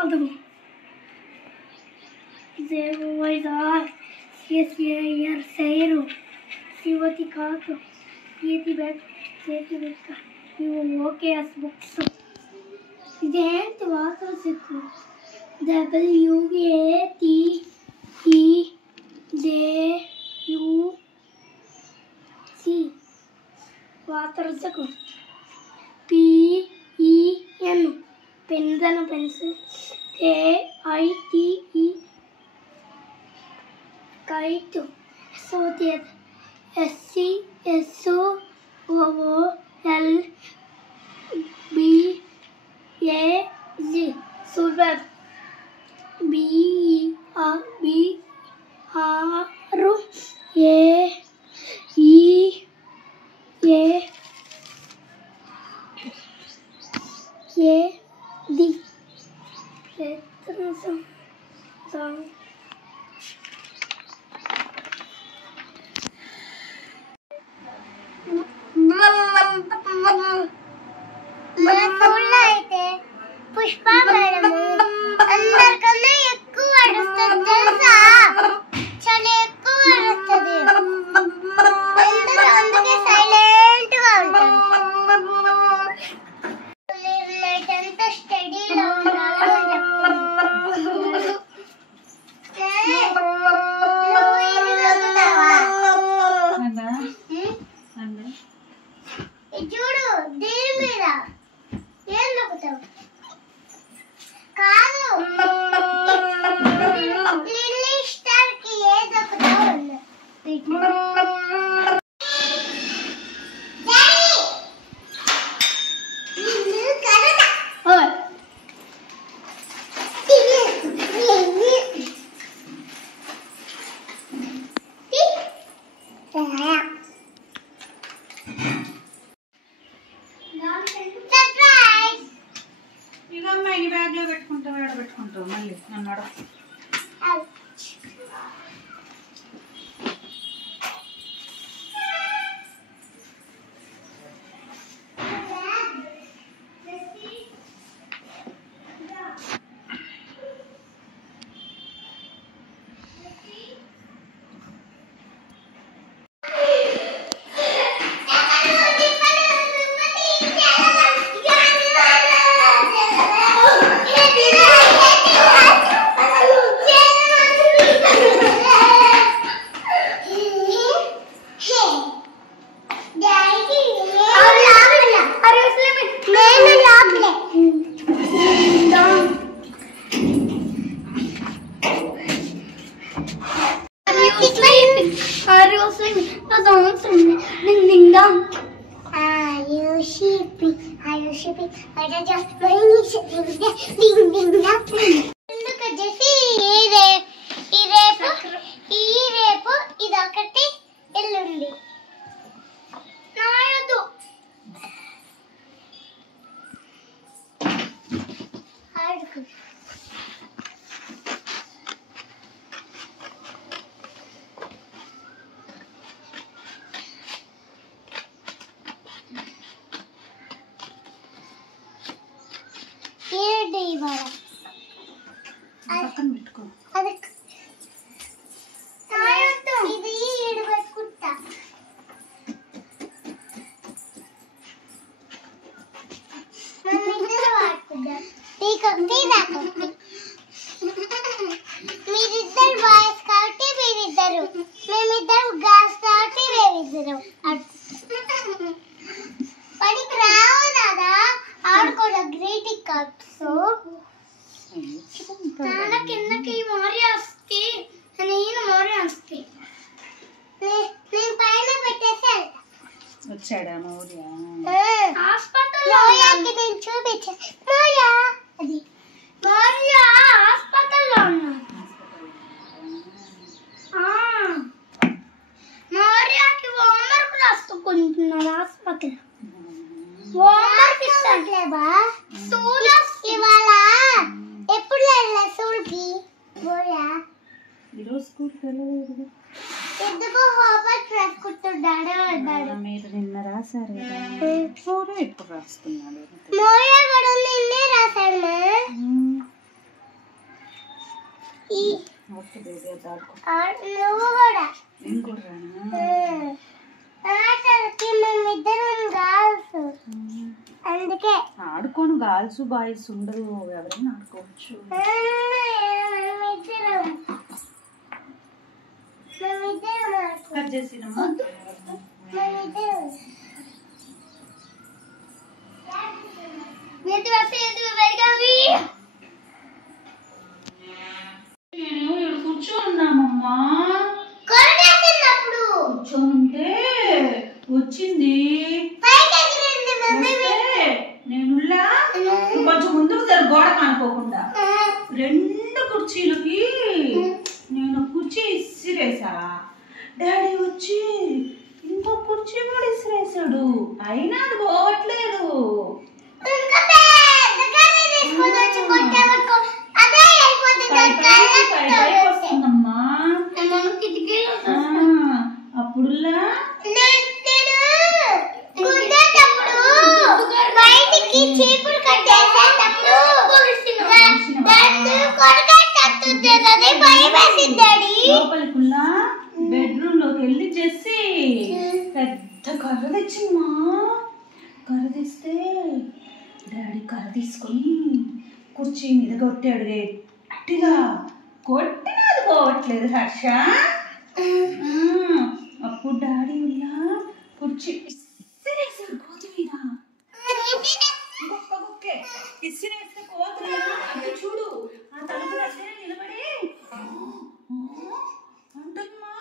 అదుగు జేవైదార్ సిఎస్ఏఆర్ సేరు శివతి కాకు ఏతి బ్యాగ్ చేతి వెక్క ఇవి ఓకే అస్ బుక్స్ ఇదేంటి water Sikh WATEJUC water Sikh PEN pen pencil KITE kite SOTH SCSOOLBAG Sulbag అయితే పుష్ప మేడము అందరికన్నా ఎక్కువ అరుస్తుంది తెలుసా చాలా ఎక్కువ అరుస్తుంది అందరూ అందుకే సైలెంట్ గా ఉంటారు నైట్ అంతా స్టడీలో చూడు దీని మీద ఏం నొక్కుతావు కాదు లిల్లీ స్టార్ కి ఏది నొక్కుతావు ఈ బ్యాగ్ లో పెట్టుకుంటావు ఎక్కడ పెట్టుకుంటావు మళ్ళీ నన్ను అడగ Are you sleeping? That's all I'm sleeping. Ding ding dong. Are you sleeping? Are you sleeping? I just ding ding dong. ఎందుకు జెసి ఈ రేపు ఇదొకటి ఎల్లుండి నాయదు ఆడుకు ఏడే ఇవాళ పక్కన పెట్టుకో అది తాయొద్దు ఇది ఈడు పెట్టుకుంటా మనిద్దరు వాడుకుందాం మీరిద్దరు బాయ్స్ కాబట్టి మీరిద్దరు మేమిద్దరు గర్ల్స్ కాబట్టి మేమిద్దరు పడికి రావు దాదా ఆడుకోవడం గ్రీటింగ్ కార్డ్స్ చాలా కిందకి మోరీ వస్తే నేను మోరీ వస్తే నేను పైన పెట్టేసి వచ్చాడా మౌర్య హాస్పిటల్లో నేను చూపించా అది మోర్య హాస్పిటల్లో ఉన్నా మోర్యకి హోంవర్క్ రాసుకుంటున్నాడు హాస్పిటల్ హోంవర్క్ ఇస్తాడులేబా సూర్య ఇవాళ ఎప్పుడు వెళ్ళా సూర్కి మోర్య ఈరోజు స్కూల్కి వెళ్ళలేదు ఎందుకు హోంవర్క్ రాసుకుంటున్నాడు అన్నాడు మీరు నిన్న రాశారు కదా ఇప్పుడు రాస్తున్నాడు మోర్య కూడా నిన్నే రాశాడు ఓకే బేబీ అది ఆడుకో. నువ్వు కూడా నేను కూడా రానా? మేమిద్దరం గర్ల్స్ అందుకే ఆడుకోను, గర్ల్స్ బాయ్స్ ఉండదు, ఎవరైనా ఆడుకోవచ్చు. కట్ చేసినమ్మా. నేను ఇక్కడ కూర్చోన్నామమ్మా. కూర్చోనుంటే వచ్చింది. నేనులా కొంచెం ముందుకు జర గోడ కానుకోకుండా 2 కుర్చీలకి నేను కుర్చీ ఇసిరేసా. డాడీ వచ్చి ఇంకో కుర్చీ కూడా ఇసిరేసాడు. అయినా అది పోవట్లేదు. వస్తుందమ్మా. అప్పుడులా లోపలికుల్లా బెడ్రూమ్ లోకి వెళ్ళి చేసి పెద్ద కర్ర తెచ్చిమ్మా. కర్ర తెస్తే డాడీ కర్ర తీసుకొని కుర్చీ మీద కొట్టాడు. గట్టిగా కొట్టినా అది పోవట్లేదు హర్ష. అప్పుడు డాడీ ఉల్లా కుర్చీ ఇసిరేసాడు కోతి మీద. ఇంకొకే ఇసిరేస్తే కోతులు అంటే చూడు ఆ తలుపు దగ్గర నిలబడి అంటుందమ్మా.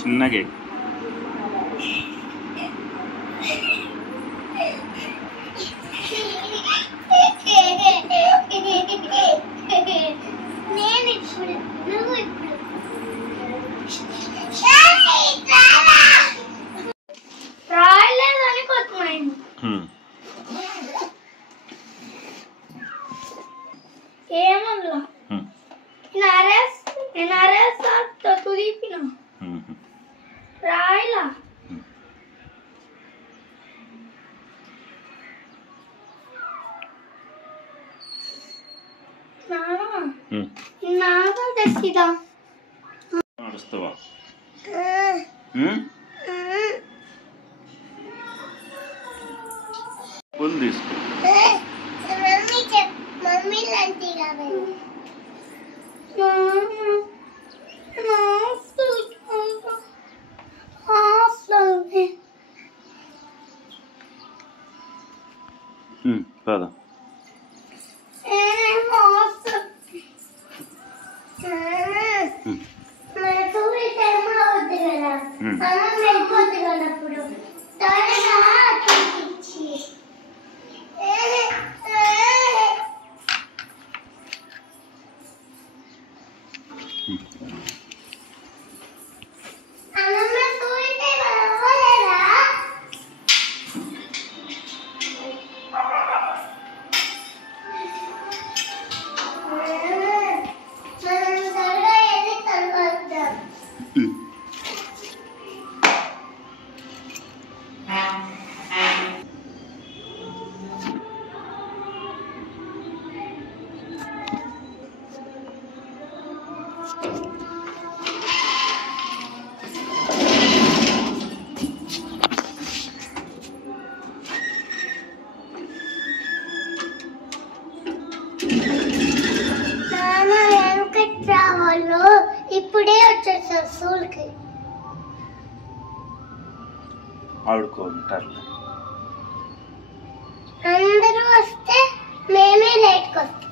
చిన్నగా రాలేదని కొట్టున్నాయి. ఏమన్నా రాయలా నాగా తెచ్చిదా నడుస్తావా? తీసుకో. మమ్మీ లాంటి పదా ఇప్పుడే వచ్చేసారు స్కూల్కి. ఆడుకుంటారు అందరూ వస్తే మేమే లేట్కి వస్తాం.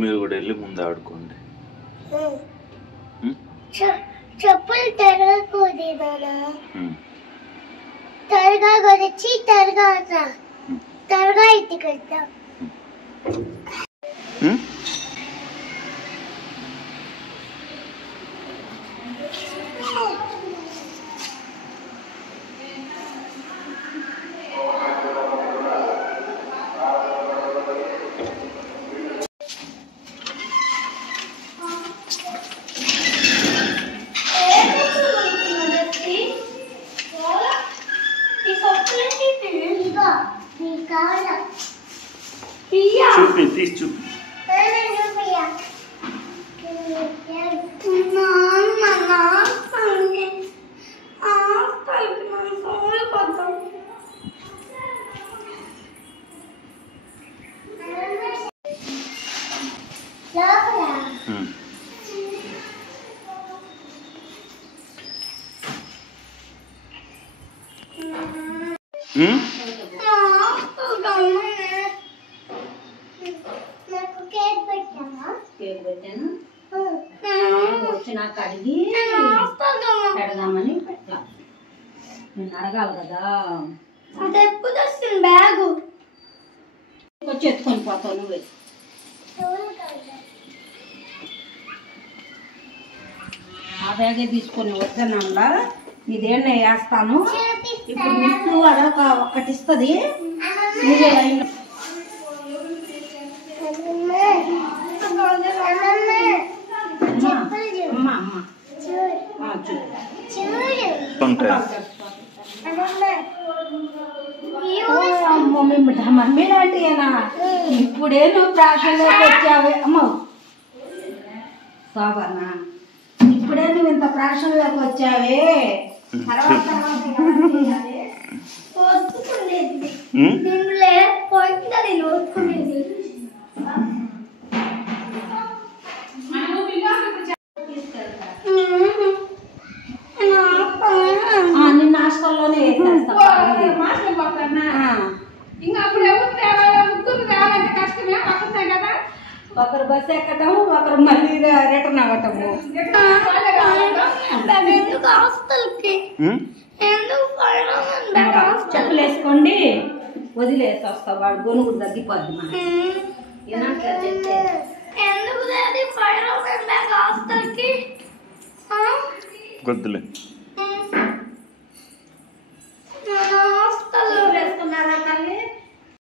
మీరు కూడా వెళ్ళి ముందు ఆడుకోండి. చెప్పులు తిరగకూడదు నాన్న. త్వరగా గురించి త్వరగా ఇంటికి వెళ్తాం. చూపి తీసి చూపి. కేక్ పెట్టాను వచ్చి నాకు అడిగి పెడదామని పెట్టా. నేను అడగాలి కదా. అది ఎప్పుడు వస్తుంది బ్యాగు వచ్చి ఎత్తుకొని పోతావు నువ్వే. ఆ బ్యాగే తీసుకొని వద్దనంలా ఇదేనా వేస్తాను. ఇప్పుడు మిక్కు అడగ ఒక్కటి ఇస్తుంది. నువ్వే మమ్మీ లాంటియేనా? ఇప్పుడే నువ్వు ప్రార్థనలోకి వచ్చావే అమ్మ శోభనా, ఇప్పుడే నువ్వు ఇంత ప్రార్థనలోకి వచ్చావే. తర్వాత నిన్న హాస్టల్లోనే ఒకరు బస్సు ఎక్కటం, ఒకరు మళ్ళీ రిటర్న్ అవ్వటము. చెప్పులు వేసుకోండి వదిలేసి వస్తావు. వాడు గొనుగుడు తగ్గిపోద్ది. వద్దులే.